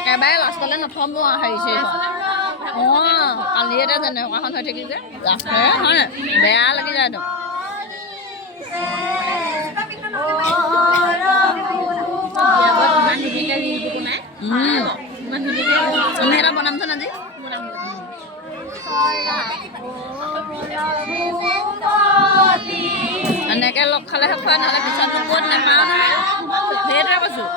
একেবাৰে লাষ্টলৈ নথ'ব হেৰি কালি এটা যেনেকুৱাখন হৈ থাকিল যে হয় বেয়া লাগি যায় একদম আমি এটা বনামচোন আজি এনেকৈ লগ খালেহে খোৱা নহ'লে পিছত ক'ত নাপাওঁ নহয় সেইটোৱে কৈছোঁ